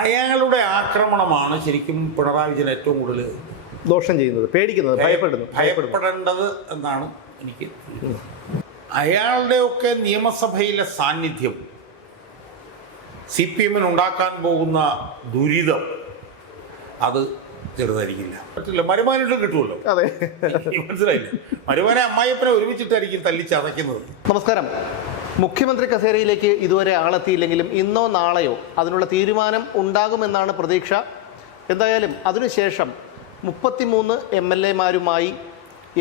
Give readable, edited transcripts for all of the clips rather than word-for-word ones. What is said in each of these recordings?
അയാളുടെ ആക്രമണമാണ് ശരിക്കും പിണറായി വിജയൻ ഏറ്റവും കൂടുതൽ ദോഷം ചെയ്യുന്നത്, പേടിക്കുന്നത്, ഭയപ്പെടേണ്ടത് എന്നാണ് എനിക്ക്. അയാളുടെയൊക്കെ നിയമസഭയിലെ സാന്നിധ്യം CPM ഉണ്ടാക്കാൻ പോകുന്ന ദുരിതം അത് ചെറുതായിരിക്കില്ല. പറ്റില്ല, മരുമാനിട്ട് കിട്ടുമല്ലോ. അതെ, മനസ്സിലായില്ലേ? മരുമാനെ അമ്മായിയപ്പനെ ഒരുമിച്ചിട്ടായിരിക്കും തല്ലിച്ചതയ്ക്കുന്നത്. നമസ്കാരം. മുഖ്യമന്ത്രി കസേരയിലേക്ക് ഇതുവരെ ആളെത്തിയില്ലെങ്കിലും ഇന്നോ നാളെയോ അതിനുള്ള തീരുമാനം ഉണ്ടാകുമെന്നാണ് പ്രതീക്ഷ. എന്തായാലും അതിനുശേഷം 33 MLA-മാരുമായി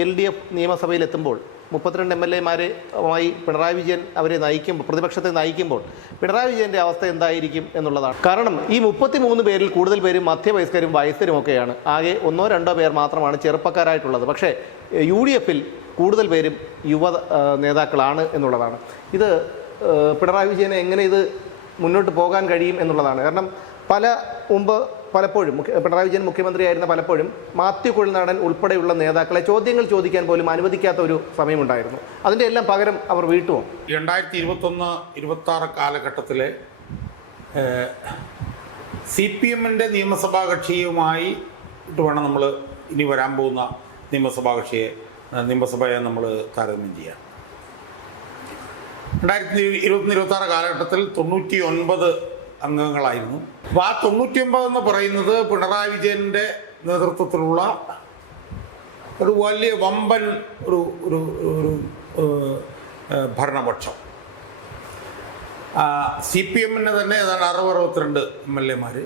LDF നിയമസഭയിലെത്തുമ്പോൾ 32 MLA-മാരുമായി പിണറായി വിജയൻ അവരെ നയിക്കുമ്പോൾ, പ്രതിപക്ഷത്തെ നയിക്കുമ്പോൾ പിണറായി വിജയൻ്റെ അവസ്ഥ എന്തായിരിക്കും എന്നുള്ളതാണ്. കാരണം ഈ 33 പേരിൽ കൂടുതൽ പേരും മധ്യവയസ്കരും വയസ്സരുമൊക്കെയാണ്. ആകെ 1-2 പേർ മാത്രമാണ് ചെറുപ്പക്കാരായിട്ടുള്ളത്. പക്ഷേ UDF-ൽ കൂടുതൽ പേരും യുവ നേതാക്കളാണ് എന്നുള്ളതാണ്. ഇത് പിണറായി വിജയനെ എങ്ങനെ ഇത് മുന്നോട്ട് പോകാൻ കഴിയും എന്നുള്ളതാണ്. കാരണം പലപ്പോഴും പിണറായി വിജയൻ മുഖ്യമന്ത്രിയായിരുന്ന പലപ്പോഴും മാത്യു കുഴൽനാടൻ ഉൾപ്പെടെയുള്ള നേതാക്കളെ ചോദ്യങ്ങൾ ചോദിക്കാൻ പോലും അനുവദിക്കാത്ത ഒരു സമയമുണ്ടായിരുന്നു. അതിൻ്റെ എല്ലാം പകരം അവർ വീട്ടുമോ? 2021-26 കാലഘട്ടത്തിലെ CPM-ൻ്റെ നിയമസഭാ കക്ഷിയുമായി വേണം നമ്മൾ ഇനി വരാൻ പോകുന്ന നിയമസഭയെ നമ്മൾ താരതമ്യം ചെയ്യാം. 2021-26 കാലഘട്ടത്തിൽ 99 അംഗങ്ങളായിരുന്നു. അപ്പോൾ ആ 99 എന്ന് പറയുന്നത് പിണറായി വിജയൻ്റെ നേതൃത്വത്തിലുള്ള ഒരു വലിയ വമ്പൻ ഒരു ഭരണപക്ഷം. CPM-ന് തന്നെ ഏതാണ്ട് 60-62 MLA-മാർ,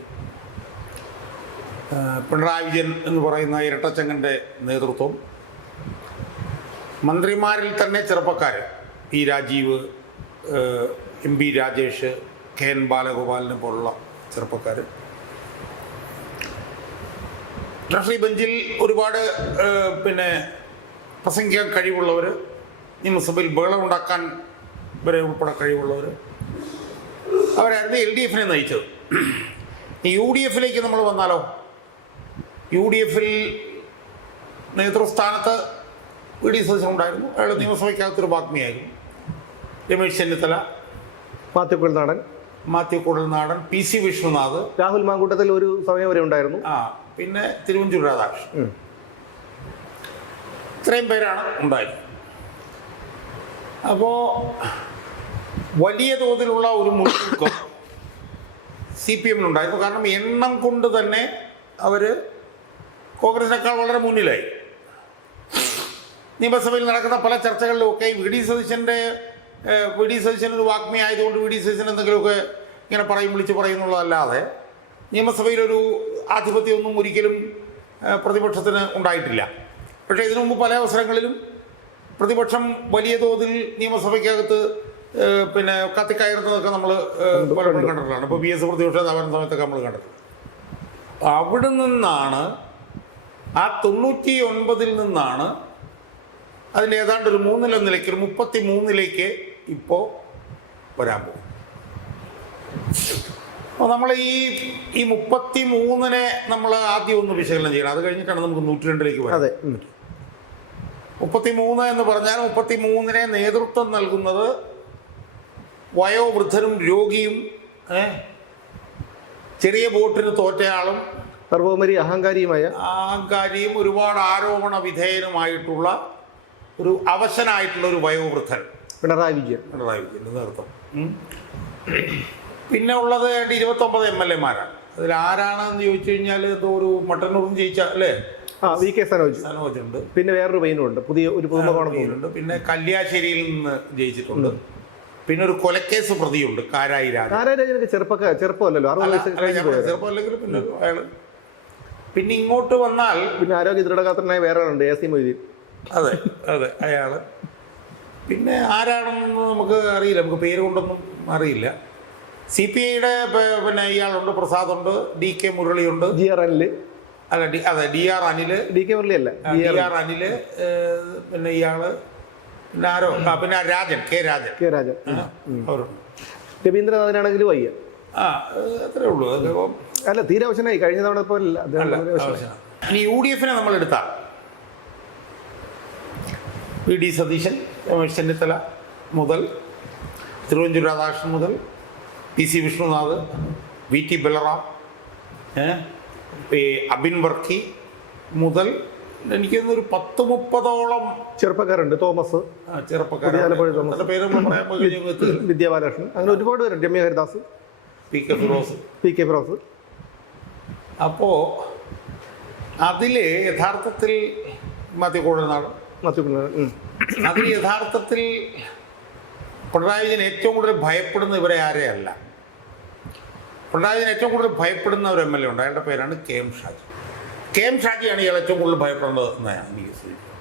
പിണറായി വിജയൻ എന്ന് പറയുന്ന ഇരട്ടച്ചങ്കൻ്റെ നേതൃത്വം, മന്ത്രിമാരിൽ തന്നെ ചെറുപ്പക്കാർ, P. Rajeev, MP Rajesh, KN ബാലഗോപാലിനെ പോലുള്ള ചെറുപ്പക്കാർ, ട്രഷറി ബെഞ്ചിൽ ഒരുപാട് പ്രസംഗിക്കാൻ കഴിവുള്ളവർ, നിയമസഭയിൽ ബഹളമുണ്ടാക്കാൻ വരെ ഉൾപ്പെടെ കഴിവുള്ളവർ, അവരായിരുന്നു LDF-നെ നയിച്ചത്. ഈ UDF-ലേക്ക് നമ്മൾ വന്നാലോ? UDF-ൽ നേതൃസ്ഥാനത്ത് VD സതീശൻ ഉണ്ടായിരുന്നു. അയാൾ നിയമസഭയ്ക്കകത്തൊരു വാഗ്മിയായിരുന്നു. രമേശ് ചെന്നിത്തല, മാത്യു കുഴൽനാടൻ, PC വിഷ്ണുനാഥ്, രാഹുൽ മാങ്കൂട്ടത്തിൽ ഒരു സമയം വരെ ഉണ്ടായിരുന്നു. പിന്നെ തിരുവഞ്ചൂർ രാധാകൃഷ്ണൻ. ഇത്രയും പേരാണ് ഉണ്ടായിരുന്നത്. അപ്പോൾ വലിയ തോതിലുള്ള ഒരു മുൻതൂക്കം CPM-നുണ്ടായിരുന്നു. കാരണം എണ്ണം കൊണ്ട് തന്നെ അവർ കോൺഗ്രസിനേക്കാൾ വളരെ മുന്നിലായി. നിയമസഭയിൽ നടക്കുന്ന പല ചർച്ചകളിലുമൊക്കെ VD സതീശൻ ഒരു വാഗ്മി ആയതുകൊണ്ട് VD സതീശൻ എന്തെങ്കിലുമൊക്കെ ഇങ്ങനെ വിളിച്ച് പറയുന്നുള്ളതല്ലാതെ നിയമസഭയിലൊരു ആധിപത്യമൊന്നും ഒരിക്കലും പ്രതിപക്ഷത്തിന് ഉണ്ടായിട്ടില്ല. പക്ഷേ ഇതിനു മുമ്പ് പല അവസരങ്ങളിലും പ്രതിപക്ഷം വലിയ തോതിൽ നിയമസഭയ്ക്കകത്ത് കത്തിക്കയറുന്നതൊക്കെ നമ്മൾ പലപ്പോഴും കണ്ടിട്ടുള്ളതാണ്. ഇപ്പോൾ PS പ്രതിപക്ഷം വരുന്ന സമയത്തൊക്കെ നമ്മൾ കണ്ടിട്ടുണ്ട്. അവിടെ നിന്നാണ്, ആ 99-ൽ നിന്നാണ് അതിന് ഏതാണ്ട് ഒരു 3-1 നിലയ്ക്ക്, ഒരു 33-ലേക്ക് ഇപ്പോൾ വരാൻ പോകും. അപ്പോൾ നമ്മൾ ഈ 33-നെ നമ്മൾ ആദ്യം ഒന്ന് വിശകലനം ചെയ്യണം. അത് കഴിഞ്ഞിട്ടാണ് നമുക്ക് 102-ലേക്ക് വരാം. 33 എന്ന് പറഞ്ഞാൽ 33-നെ നേതൃത്വം നൽകുന്നത് വയോവൃദ്ധരും രോഗിയും ചെറിയ വോട്ടിന് തോറ്റയാളും സർവോപരി അഹങ്കാരിയും ഒരുപാട് ആരോപണ വിധേയനുമായിട്ടുള്ള ഒരു അവശനായിട്ടുള്ള ഒരു വയോവൃദ്ധൻ പിണറായി വിജയൻ്റെ നേതൃത്വം. പിന്നെ ഉള്ളത് 29 MLA-മാരാണ്. അതിൽ ആരാണെന്ന് ചോദിച്ചു കഴിഞ്ഞാൽ എന്തോ ഒരു മട്ടന്നൂർന്ന് ജയിച്ച അല്ലേ, VK സനോജുണ്ട്. പിന്നെ വേറൊരു പയ്യനുണ്ട്, ഒരു പുതുമുഖമുണ്ട്. പിന്നെ കല്യാശ്ശേരിയിൽ നിന്ന് ജയിച്ചിട്ടുണ്ട്. പിന്നെ ഒരു കൊലക്കേസ് പ്രതിയുണ്ട്, കാരായി രാജൻ. ചെറുപ്പമല്ലല്ലോ, ചെറുപ്പമല്ലെങ്കിൽ പിന്നെ അയാള്. പിന്നെ ഇങ്ങോട്ട് വന്നാൽ പിന്നെ ആരോഗ്യ ദൃഢഗാത്രനായ വേറെ ഉണ്ട്, AC മൊയ്തീൻ. അതെ അയാള്. പിന്നെ ആരാണെന്ന് നമുക്ക് അറിയില്ല, നമുക്ക് പേര് കൊണ്ടൊന്നും അറിയില്ല. CPI-യുടെ പിന്നെ ഇയാളുണ്ട്, പ്രസാദുണ്ട്, DK മുരളിയുണ്ട്, DR Anil, DR Anil, DK Murali അല്ല, DR അനിൽ, പിന്നെ ഇയാള്, പിന്നെ ആരോ, പിന്നെ രാജൻ, K രാജൻ അവരുണ്ട്. രവീന്ദ്രനാഥനാണെങ്കിലും വയ്യ. അത്രേ ഉള്ളൂ. അല്ല, തീരെ അവശനായി കഴിഞ്ഞ തവണ പോലല്ല. ഇനി UDF-നെ നമ്മൾ എടുത്താൽ VD സതീശൻ, രമേശ് ചെന്നിത്തല മുതൽ തിരുവഞ്ചൂർ രാധാകൃഷ്ണൻ മുതൽ PC വിഷ്ണുനാഥ്, VT ബലറാം, ഈ അബിൻ വർക്കി മുതൽ എനിക്ക് ഒരു 10-30ഓളം ചെറുപ്പക്കാരുണ്ട്. തോമസ്, ചെറുപ്പക്കാരുടെ പേര് പറയാൻ വിദ്യാബാലകൃഷ്ണൻ, അങ്ങനെ ഒരുപാട് പേരുണ്ട്. Ramya Haridas, P K Firoz. അപ്പോൾ അതിൽ യഥാർത്ഥത്തിൽ മാത്യു അതിൽ യഥാർത്ഥത്തിൽ പിണറായി വിജയൻ ഏറ്റവും കൂടുതൽ ഭയപ്പെടുന്ന ഇവരെ ആരെയല്ല. പിണറായി വിജയൻ ഏറ്റവും കൂടുതൽ ഭയപ്പെടുന്ന ഒരു MLA ഉണ്ട്. അയാളുടെ പേരാണ് KM ഷാജി. KM ഷാജിയാണ് ഇയാൾ ഏറ്റവും കൂടുതൽ ഭയപ്പെടുന്നത് എന്നാണ് എനിക്ക് സൂചിപ്പിക്കുന്നത്.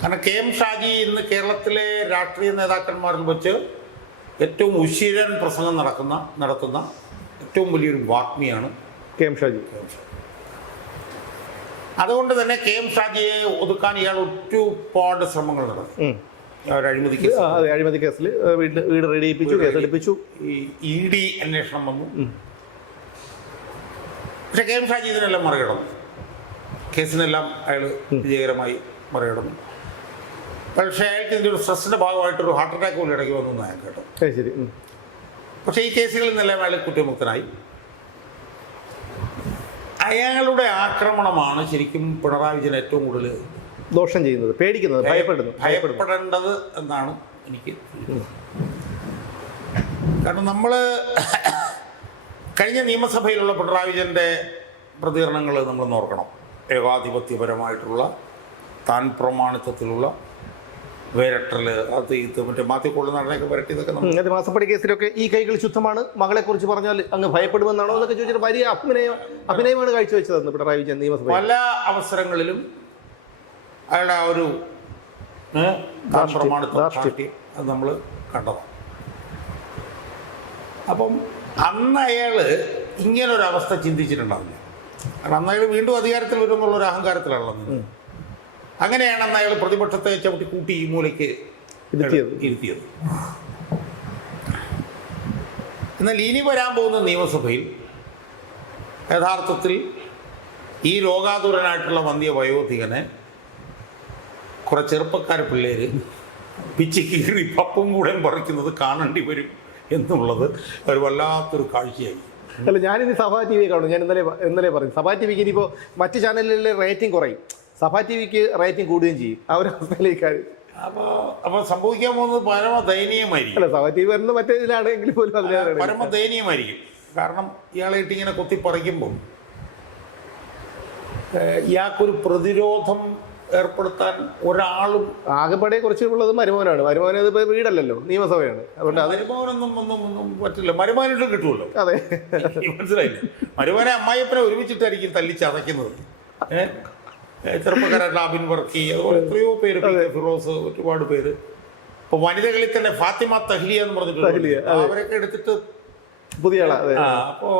കാരണം KM ഷാജി ഇന്ന് കേരളത്തിലെ രാഷ്ട്രീയ നേതാക്കന്മാരിൽ വെച്ച് ഏറ്റവും ഉശിരൻ പ്രസംഗം നടത്തുന്ന ഏറ്റവും വലിയൊരു വാഗ്മിയാണ് KM ഷാജി. അതുകൊണ്ട് തന്നെ KM ഷാജിയെ ഒതുക്കാൻ ഇയാൾ ഒരുപാട് ശ്രമങ്ങൾ നടത്തി. അഴിമതി കേസിൽ വീട് റെഡിയിപ്പിച്ചു, കേസെടുപ്പിച്ചു, ED അന്വേഷണം വന്നു. പക്ഷെ KM ഷാജി ഇതിനെല്ലാം മറികടന്നു. കേസിനെല്ലാം അയാൾ വിജയകരമായി മറികടന്നു. പക്ഷേ അയാൾക്ക് ഇതിൻ്റെ ഒരു സ്ട്രെസ്സിൻ്റെ ഭാഗമായിട്ടൊരു ഹാർട്ട് അറ്റാക്ക് പോലും ഇടയ്ക്ക് വന്നു ഞാൻ കേട്ടോ. ശരി. പക്ഷേ ഈ കേസുകളിൽ നിന്നെല്ലാം അയാൾ കുറ്റമുക്തനായി. അയാളുടെ ആക്രമണമാണ് ശരിക്കും പിണറായി വിജയൻ ഏറ്റവും കൂടുതൽ ദോഷം ചെയ്യുന്നത്, പേടിക്കുന്നത്, ഭയപ്പെടേണ്ടത് എന്നാണ് എനിക്ക്. കാരണം നമ്മൾ കഴിഞ്ഞ നിയമസഭയിലുള്ള പിണറായി വിജയൻ്റെ പ്രതികരണങ്ങൾ നമ്മൾ നോക്കണം. ഏകാധിപത്യപരമായിട്ടുള്ള താൻ പ്രമാണിത്വത്തിലുള്ള വേരട്ടൽ, അത് ഇത് മറ്റേ മാത്യു നടനൊക്കെ വരട്ടിയതൊക്കെ നമ്മൾ മാസപ്പടി കേസിലൊക്കെ ഈ കൈകൾ ശുദ്ധമാണ്, മകളെ കുറിച്ച് പറഞ്ഞാൽ അങ്ങ് ഭയപ്പെടുമെന്നാണോ എന്നൊക്കെ ചോദിച്ചിട്ട് വലിയ അഭിനയമാണ് കാഴ്ചവെച്ചതെന്ന് പിണറായി വിജയൻ നിയമസഭ പല അവസരങ്ങളിലും അയാളുടെ ആ ഒരു പ്രമാണിത്വം അത് നമ്മൾ കണ്ടതാണ്. അപ്പം അന്ന് അയാൾ ഇങ്ങനൊരവസ്ഥ ചിന്തിച്ചിട്ടുണ്ടാവില്ല. കാരണം അന്ന് അയാൾ വീണ്ടും അധികാരത്തിൽ വരുമെന്നുള്ളൊരു അഹങ്കാരത്തിലാണല്ലോ. അങ്ങനെയാണ് അന്ന് അയാൾ പ്രതിപക്ഷത്തെ ചവിട്ടി കൂട്ടി ഈ മൂലയ്ക്ക് ഇരുത്തിയത്. എന്നാൽ ഇനി വരാൻ പോകുന്ന നിയമസഭയിൽ യഥാർത്ഥത്തിൽ ഈ രോഗാതുരനായിട്ടുള്ള വന്ധ്യ വയോധികനെ കുറെ ചെറുപ്പക്കാർ പിള്ളേർ പിച്ച് കീറി പപ്പും കൂടെ പറിക്കുന്നത് കാണേണ്ടി വരും എന്നുള്ളത് ഒരു വല്ലാത്തൊരു കാഴ്ചയായി. അല്ല, ഞാനിനി സഭാ ടി വി കാണും. ഞാൻ ഇന്നലെ പറഞ്ഞു സഭാ ടി വിക്ക് ഇനിയിപ്പോൾ മറ്റ് ചാനലുകളിലെ റേറ്റിംഗ് കുറയും, സഭാ ടി വിക്ക് റേറ്റിംഗ് കൂടുകയും ചെയ്യും. ആ ഒരു അവസ്ഥയിലേക്ക് അപ്പോൾ സംഭവിക്കാൻ പോകുന്നത് പരമദയനീയമായിരിക്കും. അല്ല, സഭാ ടി വി വരുന്നത് മറ്റേ ഇതിലാണെങ്കിൽ പോലും അതിന് പരമദയനീയമായിരിക്കും. കാരണം ഇയാളായിട്ട് ഇങ്ങനെ കൊത്തിപ്പറിക്കുമ്പോൾ ഇയാൾക്കൊരു പ്രതിരോധം ഏർപ്പെടുത്താൻ ഒരാളും ആകെപ്പാടെ കുറച്ചുള്ളത് മരുമോനാണ്. മരുമോനത് ഇപ്പോൾ വീടല്ലല്ലോ, നിയമസഭയാണ്. അതുകൊണ്ട് മരുമോനൊന്നും പറ്റില്ല. മരുമോനിട്ട് കിട്ടുമല്ലോ. അതെ, മനസ്സിലായില്ലേ? മരുമോനെ അമ്മായിപ്പനെ ഒരുമിച്ചിട്ടായിരിക്കും തല്ലിച്ചതയ്ക്കുന്നത്. ചെറുപ്പക്കാരായിട്ടുള്ള അബിൻ വർക്കി, അതുപോലെ എത്രയോ പേര്, ഫിറോസ്, ഒരുപാട് പേര്. ഇപ്പോൾ വനിതകളിൽ തന്നെ ഫാത്തിമ തഹ്ലിയ എന്ന് പറഞ്ഞിട്ടുണ്ട്, അവരൊക്കെ എടുത്തിട്ട് പുതിയ ആളാണ്. അപ്പോൾ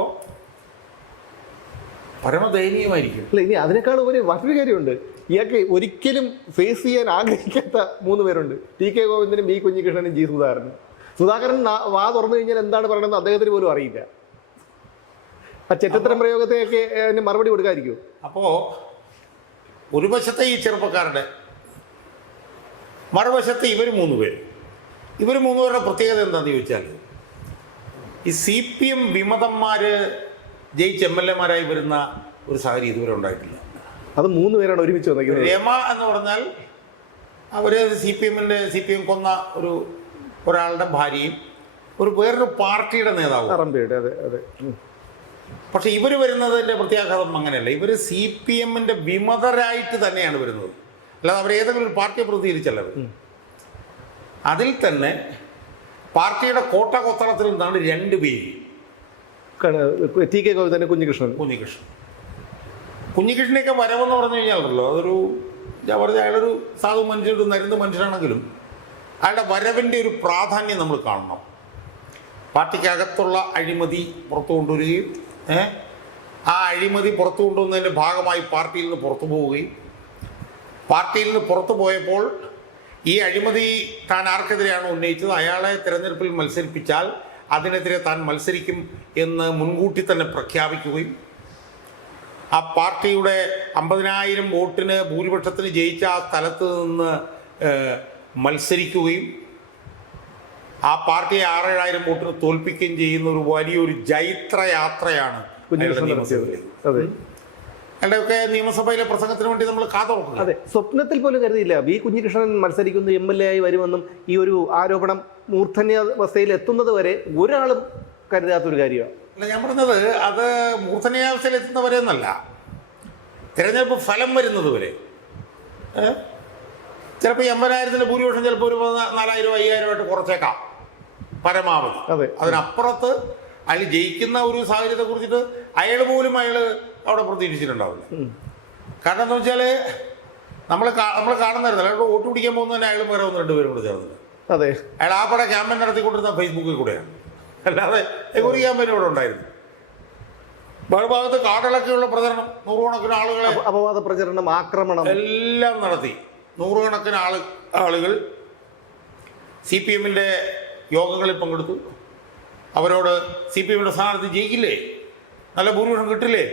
പരമദയനീയമായിരിക്കും. അല്ല, ഇനി അതിനേക്കാൾ മറ്റൊരു കാര്യമുണ്ട്. ഇയാൾക്ക് ഒരിക്കലും ഫേസ് ചെയ്യാൻ ആഗ്രഹിക്കാത്ത 3 പേരുണ്ട്. TK ഗോവിന്ദനും, B കുഞ്ഞികൃഷ്ണനും, G സുധാകരനും. സുധാകരൻ വാ തുറന്നു കഴിഞ്ഞാൽ എന്താണ് പറയണമെന്ന് അദ്ദേഹത്തിന് പോലും അറിയില്ല. ആ ചെറ്റത്തരം പ്രയോഗത്തെയൊക്കെ മറുപടി കൊടുക്കാതിരിക്കും. അപ്പോൾ ഒരു വശത്തെ ഈ ചെറുപ്പക്കാരുടെ, മറുവശത്ത് ഇവർ 3 പേര്. ഇവർ 3 പേരുടെ പ്രത്യേകത എന്താണെന്ന് ചോദിച്ചാൽ, ഈ CPM വിമതന്മാർ ജയിച്ച് MLA-മാരായി വരുന്ന ഒരു സാഹചര്യം ഇതുവരെ ഉണ്ടായിട്ടില്ല. അത് 3 പേരാണ് ഒരുമിച്ച് വന്നിരിക്കുന്നത്. രമ എന്ന് പറഞ്ഞാൽ അവർ CPM കൊന്ന ഒരാളുടെ ഭാര്യയും വേറൊരു പാർട്ടിയുടെ നേതാവും. പക്ഷെ ഇവർ വരുന്നതിൻ്റെ പ്രത്യാഘാതം അങ്ങനെയല്ല. ഇവർ CPM-ന്റെ വിമതരായിട്ട് തന്നെയാണ് വരുന്നത്, അല്ലാതെ അവർ ഏതെങ്കിലും ഒരു പാർട്ടിയെ പ്രതികരിച്ചല്ല. അതിൽ തന്നെ പാർട്ടിയുടെ കോട്ട കൊത്തളത്തിൽ നിന്നാണ് 2 പേര്, TK ഗോവിന്ദനും കുഞ്ഞികൃഷ്ണനൊക്കെ വരവെന്ന് പറഞ്ഞു കഴിഞ്ഞാലല്ലോ അതൊരു, ഞാൻ പറഞ്ഞ അയാളൊരു സാധു മനുഷ്യനൊരു നരുന്ന മനുഷ്യനാണെങ്കിലും അയാളുടെ വരവിൻ്റെ ഒരു പ്രാധാന്യം നമ്മൾ കാണണം. പാർട്ടിക്കകത്തുള്ള അഴിമതി പുറത്തു കൊണ്ടുവരികയും ആ അഴിമതി പുറത്തു കൊണ്ടുവന്നതിൻ്റെ ഭാഗമായി പാർട്ടിയിൽ നിന്ന് പുറത്തു പോവുകയും, പാർട്ടിയിൽ നിന്ന് പുറത്തു പോയപ്പോൾ ഈ അഴിമതി താൻ ആർക്കെതിരെയാണ് ഉന്നയിച്ചത്, അയാളെ തിരഞ്ഞെടുപ്പിൽ മത്സരിപ്പിച്ചാൽ അതിനെതിരെ താൻ മത്സരിക്കും എന്ന് മുൻകൂട്ടി തന്നെ പ്രഖ്യാപിക്കുകയും, ആ പാർട്ടിയുടെ 50,000 വോട്ടിന് ഭൂരിപക്ഷത്തിന് ജയിച്ച ആ സ്ഥലത്ത് നിന്ന് മത്സരിക്കുകയും ആ പാർട്ടിയെ 6,000-7,000 വോട്ടിന് തോൽപ്പിക്കുകയും ചെയ്യുന്ന ഒരു വലിയൊരു ജൈത്രയാത്രയാണ് കുഞ്ഞികൃഷ്ണൻ നടത്തിയത്. അതെ അയാളുടെയൊക്കെ നിയമസഭയിലെ പ്രസംഗത്തിന് വേണ്ടി നമ്മൾ കാതോർക്കുക. അതെ, സ്വപ്നത്തിൽ പോലും കരുതിയില്ല വി കുഞ്ഞികൃഷ്ണൻ മത്സരിക്കുന്നു, MLA ആയി വരുമെന്നും ഈ ഒരു ആരോപണം മൂർധന്യാവസ്ഥയിൽ എത്തുന്നത് വരെ ഒരാളും കരുതാത്തൊരു കാര്യമാണ്. അല്ല, ഞാൻ പറഞ്ഞത് അത് മൂർധന്യാവസ്ഥയിൽ എത്തുന്നവരെ എന്നല്ല, തിരഞ്ഞെടുപ്പ് ഫലം വരുന്നത് വരെ. ചിലപ്പോൾ 80,000 ഭൂരിപക്ഷം ചിലപ്പോൾ ഒരു 4,000 5,000 കുറച്ചേക്കാം പരമാവധി. അതെ, അതിനപ്പുറത്ത് അയാൾ ജയിക്കുന്ന ഒരു സാഹചര്യത്തെ കുറിച്ചിട്ട് അയാൾ പോലും അവിടെ പ്രതീക്ഷിച്ചിട്ടുണ്ടാവില്ല. കാരണം എന്താ വെച്ചാൽ നമ്മൾ കാണുന്നായിരുന്നു അയാൾ വോട്ട് പിടിക്കാൻ പോകുന്ന തന്നെ അയാൾ വേറെ 1-2 പേരും കൂടെ ചേർന്നില്ല. അതെ, അയാൾ ആ പടം ക്യാമ്പയിൻ നടത്തിക്കൊണ്ടിരുന്ന ഫേസ്ബുക്കിൽ കൂടെയാണ്, അല്ലാതെ ഒരു ക്യാമ്പയിൻ ഇവിടെ ഉണ്ടായിരുന്നു. മറുഭാഗത്ത് കാടിളക്കിയുള്ള പ്രചരണം, 100 കണക്കിന് ആളുകളെ അപവാദ പ്രചരണം, ആക്രമണം എല്ലാം നടത്തി. 100 കണക്കിന് ആളുകൾ CPM-ന്റെ യോഗങ്ങളിൽ പങ്കെടുത്തു. അവരോട് CPM-ന്റെ സ്ഥാനാർത്ഥി ജയിക്കില്ലേ, നല്ല ഭൂരിപക്ഷം കിട്ടില്ലേ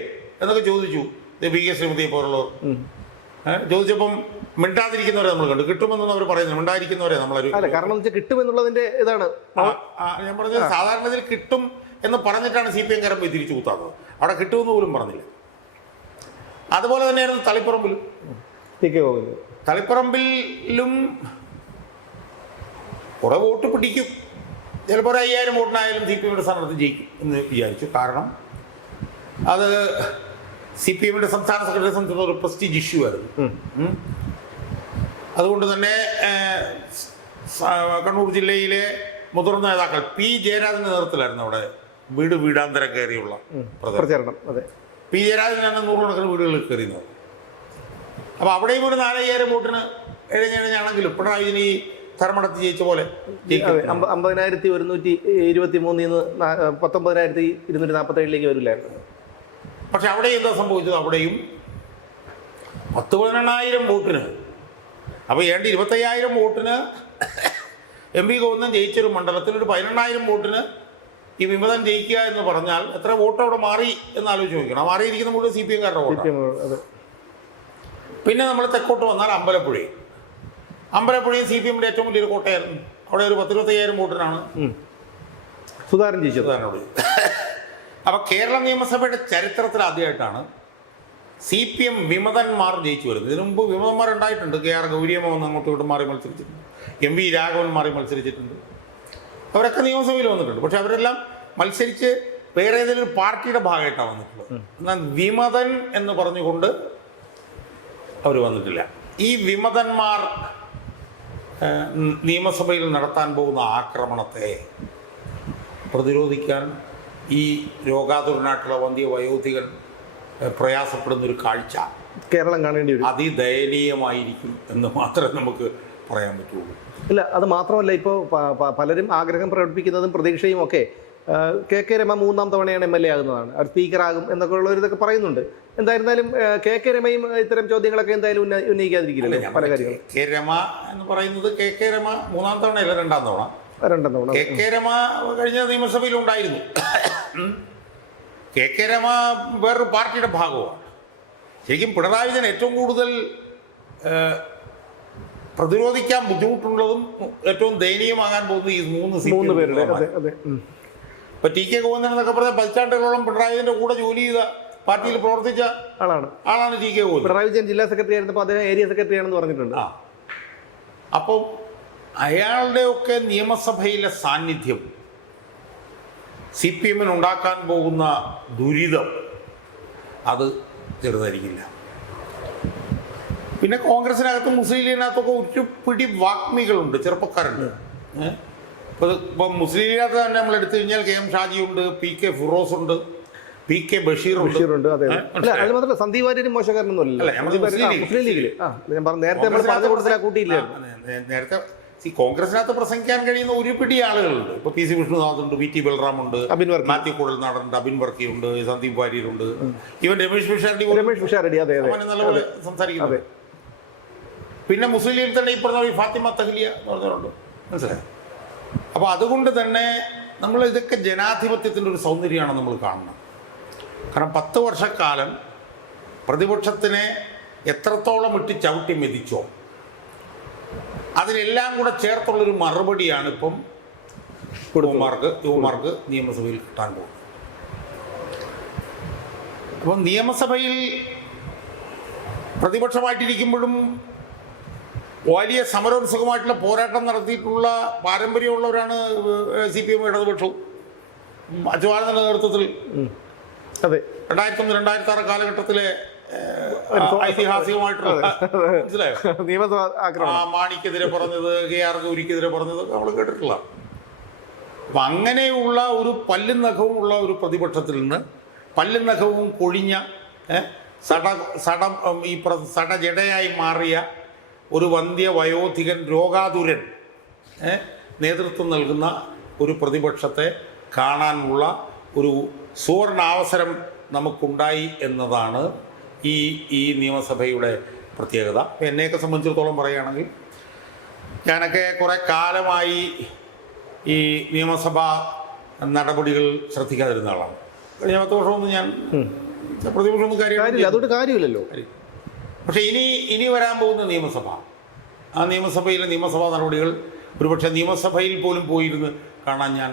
എന്നൊക്കെ ചോദിച്ചു. PK ശ്രീമതിയെ പോലുള്ളവർ ചോദിച്ചപ്പം മിണ്ടാതിരിക്കുന്നവരെ നമ്മൾ കണ്ടു. കിട്ടുമെന്നൊന്നും അവർ പറയുന്നില്ല, മിണ്ടാതിരിക്കുന്നവരെ നമ്മളൊരു കാരണം കിട്ടുമെന്നുള്ളതിന്റെ ഇതാണ് ഞാൻ പറഞ്ഞത്. സാധാരണ ഇതിൽ കിട്ടും എന്ന് പറഞ്ഞിട്ടാണ് CPM കാരൻ പോയി തിരിച്ചു കൂത്താക്കുന്നത്. അവിടെ കിട്ടുമെന്ന് പോലും പറഞ്ഞില്ല. അതുപോലെ തന്നെയായിരുന്നു തളിപ്പറമ്പിലും. തളിപ്പറമ്പിലും കുറെ വോട്ട് പിടിക്കും, ചിലപ്പോൾ ഒരു 5,000 വോട്ടിനായാലും CPM-ന്റെ സ്ഥാനാർത്ഥി ജയിക്കും എന്ന് വിചാരിച്ചു. കാരണം അത് CPM-ന്റെ സംസ്ഥാന സെക്രട്ടറി സംബന്ധിച്ചുള്ള ഒരു പ്രസ്റ്റീജ് ഇഷ്യൂ ആയിരുന്നു. അതുകൊണ്ട് തന്നെ കണ്ണൂർ ജില്ലയിലെ മുതിർന്ന നേതാക്കൾ P. ജയരാജന്റെ നേതൃത്വത്തിലായിരുന്നു അവിടെ വീടാന്തരം കയറിയുള്ള പ്രചരണം. P. ജയരാജനാണ് 100 കണക്കിന് വീടുകളിൽ കയറിയുന്നത്. അപ്പോൾ അവിടെയും ഒരു 4,000 വോട്ടിന് എഴുന്നേഴാണെങ്കിലും പിണറായി വിജയൻ ഈ ധർമ്മടത്ത് ജയിച്ച പോലെ 50,123 19,247 വരില്ലായിരുന്നു. പക്ഷെ അവിടെ എന്താ സംഭവിച്ചത്? അവിടെയും 10-12,000 വോട്ടിന്, അപ്പോൾ ഏതാണ്ട് 25,000 വോട്ടിന് MP ഗോവിന്ദൻ ജയിച്ചൊരു മണ്ഡലത്തിൽ ഒരു 18,000 വോട്ടിന് ഈ വിമതൻ ജയിക്കുക എന്ന് പറഞ്ഞാൽ എത്ര വോട്ട് അവിടെ മാറി എന്ന് ആലോചിച്ച് നോക്കണം. മാറിയിരിക്കുന്ന മുഴുവൻ CPM കാരുടെ വോട്ട്. പിന്നെ നമ്മൾ തെക്കോട്ട് വന്നാൽ അമ്പലപ്പുഴയും CPM-ന്റെ ഏറ്റവും വലിയൊരു കോട്ടയായിരുന്നു. അവിടെ ഒരു 10-25,000 വോട്ടിനാണ് സുധാകരൻ ജയിച്ചത്. അപ്പോൾ കേരള നിയമസഭയുടെ ചരിത്രത്തിൽ ആദ്യമായിട്ടാണ് CPM വിമതന്മാർ ജയിച്ചു വരുന്നത്. ഇതിനു മുമ്പ് വിമതന്മാർ ഉണ്ടായിട്ടുണ്ട്. KR ഗൗരിയമ്മ വന്ന് അങ്ങോട്ടും ഇങ്ങോട്ടും മാറി മത്സരിച്ചിട്ടുണ്ട്. MV രാഘവൻ മാറി മത്സരിച്ചിട്ടുണ്ട്. അവരൊക്കെ നിയമസഭയിൽ വന്നിട്ടുണ്ട്. പക്ഷെ അവരെല്ലാം മത്സരിച്ച് വേറെ ഏതെങ്കിലും ഒരു പാർട്ടിയുടെ ഭാഗമായിട്ടാണ് വന്നിട്ടുള്ളത്. എന്നാൽ വിമതൻ എന്ന് പറഞ്ഞുകൊണ്ട് അവർ വന്നിട്ടില്ല. ഈ വിമതന്മാർ നിയമസഭയിൽ നടത്താൻ പോകുന്ന ആക്രമണത്തെ പ്രതിരോധിക്കാൻ ഈ രോഗാതുരനായിട്ടുള്ള വന്ധ്യ വയോധികൻ പ്രയാസപ്പെടുന്നൊരു കാഴ്ച കേരളം കാണേണ്ടി വരും. അതിദയനീയമായിരിക്കും എന്ന് മാത്രമേ നമുക്ക് പറയാൻ പറ്റുള്ളൂ. ഇല്ല, അത് മാത്രമല്ല, ഇപ്പോൾ പലരും ആഗ്രഹം പ്രകടിപ്പിക്കുന്നതും പ്രതീക്ഷയും ഒക്കെ KK രമ 3ാം തവണയാണ് MLA ആകുന്നതാണ്, അവർ സ്പീക്കറാകും എന്നൊക്കെ ഉള്ളവരിതൊക്കെ പറയുന്നുണ്ട്. എന്തായിരുന്നാലും KK രമയും ഇത്തരം ചോദ്യങ്ങളൊക്കെ എന്തായാലും ഉന്നയിക്കാതിരിക്കില്ല. പല കാര്യങ്ങളും KK രമ എന്ന് പറയുന്നത് KK രമ 3ാം തവണയല്ല, 2ാം തവണ. KK രമ കഴിഞ്ഞ നിയമസഭയിൽ ഉണ്ടായിരുന്നു. KK രമ വേറൊരു പാർട്ടിയുടെ ഭാഗമാണ്. ശരിക്കും പിണറായി വിജയൻ ഏറ്റവും കൂടുതൽ പ്രതിരോധിക്കാൻ ബുദ്ധിമുട്ടുള്ളതും ഏറ്റവും ദയനീയമാകാൻ പോകുന്നത് ഈ 3 പേരുടെ. ഇപ്പൊ TK ഗോവിന്ദൻ എന്നൊക്കെ പറഞ്ഞ 10 പതിറ്റാണ്ടുകളോളം പിണറായി വിജയന്റെ കൂടെ ജോലി ചെയ്ത പാർട്ടിയിൽ പ്രവർത്തിച്ച ആളാണ് TK ഗോവിന്ദൻ. പിണറായി വിജയൻ ജില്ലാ സെക്രട്ടറി ആയിരുന്നപ്പോൾ അദ്ദേഹം ഏരിയ സെക്രട്ടറി ആണെന്ന് പറഞ്ഞിട്ടുണ്ട്. അപ്പോൾ അയാളുടെയൊക്കെ നിയമസഭയിലെ സാന്നിധ്യം CPM-ന് ഉണ്ടാക്കാൻ പോകുന്ന ദുരിതം അത് ചെറുതായിരിക്കില്ല. പിന്നെ കോൺഗ്രസിനകത്തും മുസ്ലിം ലീഗിനകത്തൊക്കെ ഒരു പിടി വാഗ്മികളുണ്ട്, ചെറുപ്പക്കാരുണ്ട്. ഇപ്പം മുസ്ലിം ലീഗിനകത്ത് തന്നെ നമ്മൾ എടുത്തു കഴിഞ്ഞാൽ KM ഷാജിയുണ്ട്, PK ഫിറോസ് ഉണ്ട്, PK ബഷീറുണ്ട്. അത് മാത്രമല്ല സന്ദീപ് വാര്യരും മോശക്കാരനൊന്നുമല്ല. മുസ്ലിം ലീഗിൽ നേരത്തെ കോൺഗ്രസിനകത്ത് പ്രസംഗിക്കാൻ കഴിയുന്ന ഒരു പിടി ആളുകളുണ്ട്. ഇപ്പൊ PC വിഷ്ണുനാഥുണ്ട്, VT ബൽറാമുണ്ട്, മാത്യു കുഴൽനാടുണ്ട്, അബിൻ വർക്കിയുണ്ട്, സന്ദീപ് വാര്യരുണ്ട്, ഇവൻ രമേഷ് പിഷാരടി നല്ലപോലെ സംസാരിക്കുന്നത്. പിന്നെ മുസ്ലിം ലീഗിൽ തന്നെ ഈ പറഞ്ഞ ഫാത്തിമ തഹ്ലിയ എന്ന് പറഞ്ഞവരുണ്ട്, മനസ്സിലായി. അപ്പോൾ അതുകൊണ്ട് തന്നെ നമ്മൾ ഇതൊക്കെ ജനാധിപത്യത്തിൻ്റെ ഒരു സൗന്ദര്യമാണ് നമ്മൾ കാണുന്നത്. കാരണം 10 വർഷക്കാലം പ്രതിപക്ഷത്തിനെ എത്രത്തോളം ഇട്ട് ചവിട്ടി മെതിച്ചോ അതിനെല്ലാം കൂടെ ചേർത്തുള്ളൊരു മറുപടിയാണ് ഇപ്പം യുവമാർക്ക് നിയമസഭയിൽ കിട്ടാൻ പോകുന്നത്. അപ്പം നിയമസഭയിൽ പ്രതിപക്ഷമായിട്ടിരിക്കുമ്പോഴും വലിയ സമരോത്സുകമായിട്ടുള്ള പോരാട്ടം നടത്തിയിട്ടുള്ള പാരമ്പര്യമുള്ളവരാണ് CPM ഇടതുപക്ഷവും. അച്യുതാനന്ദന്റെ നേതൃത്വത്തിൽ അതെ 2001, 2006 കാലഘട്ടത്തിലെ ഐതിഹാസികമായിട്ടുള്ള മനസ്സിലായോ, നിയമസഭ ആക്രമണം, മാണിക്കെതിരെ പറഞ്ഞത്, KR ഗൗരിക്കെതിരെ പറഞ്ഞത് നമ്മൾ കേട്ടിട്ടില്ല. അപ്പം അങ്ങനെയുള്ള ഒരു പല്ലും നഖവും ഉള്ള ഒരു പ്രതിപക്ഷത്തിൽ നിന്ന് പല്ലും നഖവും കൊഴിഞ്ഞ സടജടയായി മാറിയ ഒരു വന്ധ്യ വയോധികൻ രോഗാതുരൻ നേതൃത്വം നൽകുന്ന ഒരു പ്രതിപക്ഷത്തെ കാണാനുള്ള ഒരു സുവർണാവസരം നമുക്കുണ്ടായി എന്നതാണ് ഈ നിയമസഭയുടെ പ്രത്യേകത. എന്നെയൊക്കെ സംബന്ധിച്ചിടത്തോളം പറയുകയാണെങ്കിൽ ഞാനൊക്കെ കുറേ കാലമായി ഈ നിയമസഭാ നടപടികൾ ശ്രദ്ധിക്കാതിരുന്ന ആളാണ്. കഴിഞ്ഞ 10 വർഷമൊന്നും ഞാൻ പ്രതിപക്ഷമൊന്നും കാര്യമില്ല, അതുകൊണ്ട് കാര്യമില്ലല്ലോ. പക്ഷേ ഇനി വരാൻ പോകുന്ന നിയമസഭ, ആ നിയമസഭയിലെ നിയമസഭാ നടപടികൾ ഒരുപക്ഷെ നിയമസഭയിൽ പോലും പോയിരുന്ന് കാണാൻ ഞാൻ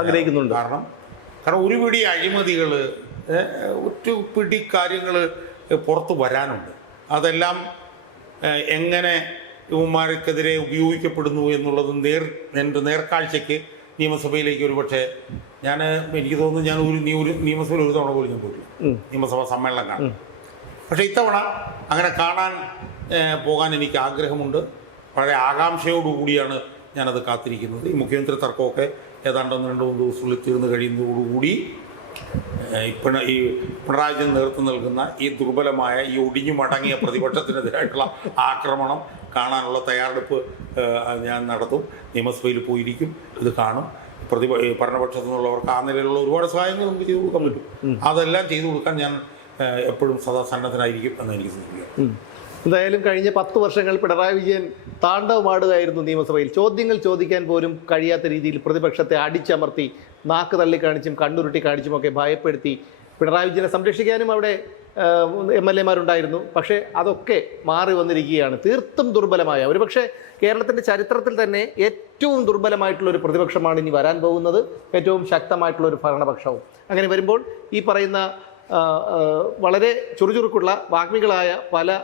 ആഗ്രഹിക്കുന്നുണ്ട്. കാരണം ഒരു പിടി അഴിമതികൾ, ഒരു പിടി കാര്യങ്ങൾ പുറത്ത് വരാനുണ്ട്. അതെല്ലാം എങ്ങനെ ഇവന്മാർക്കെതിരെ ഉപയോഗിക്കപ്പെടുന്നു എന്നുള്ളത് എൻ്റെ നേർക്കാഴ്ചയ്ക്ക് നിയമസഭയിലേക്ക് ഒരുപക്ഷെ എനിക്ക് തോന്നുന്നു ഞാൻ ഒരു നിയമസഭയിൽ ഒരു തവണ പോലും ഞാൻ പോയിട്ടില്ല, നിയമസഭാ സമ്മേളനം കാണാൻ. പക്ഷേ ഇത്തവണ അങ്ങനെ കാണാൻ പോകാൻ എനിക്ക് ആഗ്രഹമുണ്ട്. വളരെ ആകാംക്ഷയോടുകൂടിയാണ് ഞാനത് കാത്തിരിക്കുന്നത്. ഈ മുഖ്യമന്ത്രി തർക്കമൊക്കെ ഏതാണ്ട് 2-3 ദിവസങ്ങളിൽ തീർന്നു കഴിയുന്നതോടുകൂടി ഈ പിണറായി വിജയൻ നേതൃത്വം നൽകുന്ന ഈ ദുർബലമായ ഈ ഒടിഞ്ഞു മടങ്ങിയ പ്രതിപക്ഷത്തിനെതിരായിട്ടുള്ള ആക്രമണം കാണാനുള്ള തയ്യാറെടുപ്പ് ഞാൻ നടത്തും. നിയമസഭയിൽ പോയിരിക്കും, ഇത് കാണും. ഭരണപക്ഷത്തു നിന്നുള്ളവർക്ക് ആ നിലയിലുള്ള ഒരുപാട് സഹായങ്ങൾ നമുക്ക് ചെയ്തു കൊടുക്കാൻ പറ്റും. അതെല്ലാം ചെയ്തു കൊടുക്കാൻ ഞാൻ എപ്പോഴും സദാ സന്നദ്ധനായിരിക്കും എന്ന് എനിക്ക് സൂചിപ്പിക്കാം. എന്തായാലും കഴിഞ്ഞ 10 വർഷങ്ങൾ പിണറായി വിജയൻ താണ്ഡവമാടുകയായിരുന്നു നിയമസഭയിൽ. ചോദ്യങ്ങൾ ചോദിക്കാൻ പോലും കഴിയാത്ത രീതിയിൽ പ്രതിപക്ഷത്തെ അടിച്ചമർത്തി, നാക്ക് തള്ളിക്കാണിച്ചും കണ്ണുരുട്ടി കാണിച്ചുമൊക്കെ ഭയപ്പെടുത്തി പിണറായി വിജയനെ സംരക്ഷിക്കാനും അവിടെ MLA-മാരുണ്ടായിരുന്നു. പക്ഷേ അതൊക്കെ മാറി വന്നിരിക്കുകയാണ്. തീർത്തും ദുർബലമായ, ഒരുപക്ഷെ കേരളത്തിൻ്റെ ചരിത്രത്തിൽ തന്നെ ഏറ്റവും ദുർബലമായിട്ടുള്ളൊരു പ്രതിപക്ഷമാണ് ഇനി വരാൻ പോകുന്നത്, ഏറ്റവും ശക്തമായിട്ടുള്ളൊരു ഭരണപക്ഷവും. അങ്ങനെ വരുമ്പോൾ ഈ പറയുന്ന വളരെ ചുറുചുറുക്കുള്ള വാഗ്മികളായ പല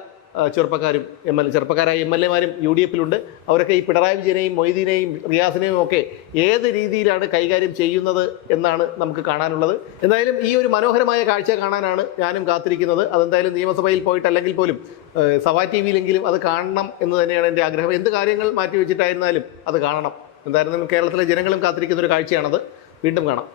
ചെറുപ്പക്കാരായ MLA-മാരും UDF-ലുണ്ട്. അവരൊക്കെ ഈ പിണറായി വിജയനെയും മൊയ്തീനെയും റിയാസിനെയും ഒക്കെ ഏത് രീതിയിലാണ് കൈകാര്യം ചെയ്യുന്നത് എന്നാണ് നമുക്ക് കാണാനുള്ളത്. എന്തായാലും ഈ ഒരു മനോഹരമായ കാഴ്ച കാണാനാണ് ഞാനും കാത്തിരിക്കുന്നത്. അതെന്തായാലും നിയമസഭയിൽ പോയിട്ടല്ലെങ്കിൽ പോലും സഭാ TV-യിലെങ്കിലും അത് കാണണം എന്ന് തന്നെയാണ് എൻ്റെ ആഗ്രഹം. എന്ത് കാര്യങ്ങൾ മാറ്റിവെച്ചിട്ടായിരുന്നാലും അത് കാണണം. എന്തായിരുന്നാലും കേരളത്തിലെ ജനങ്ങളും കാത്തിരിക്കുന്ന ഒരു കാഴ്ചയാണത്. വീണ്ടും കാണാം.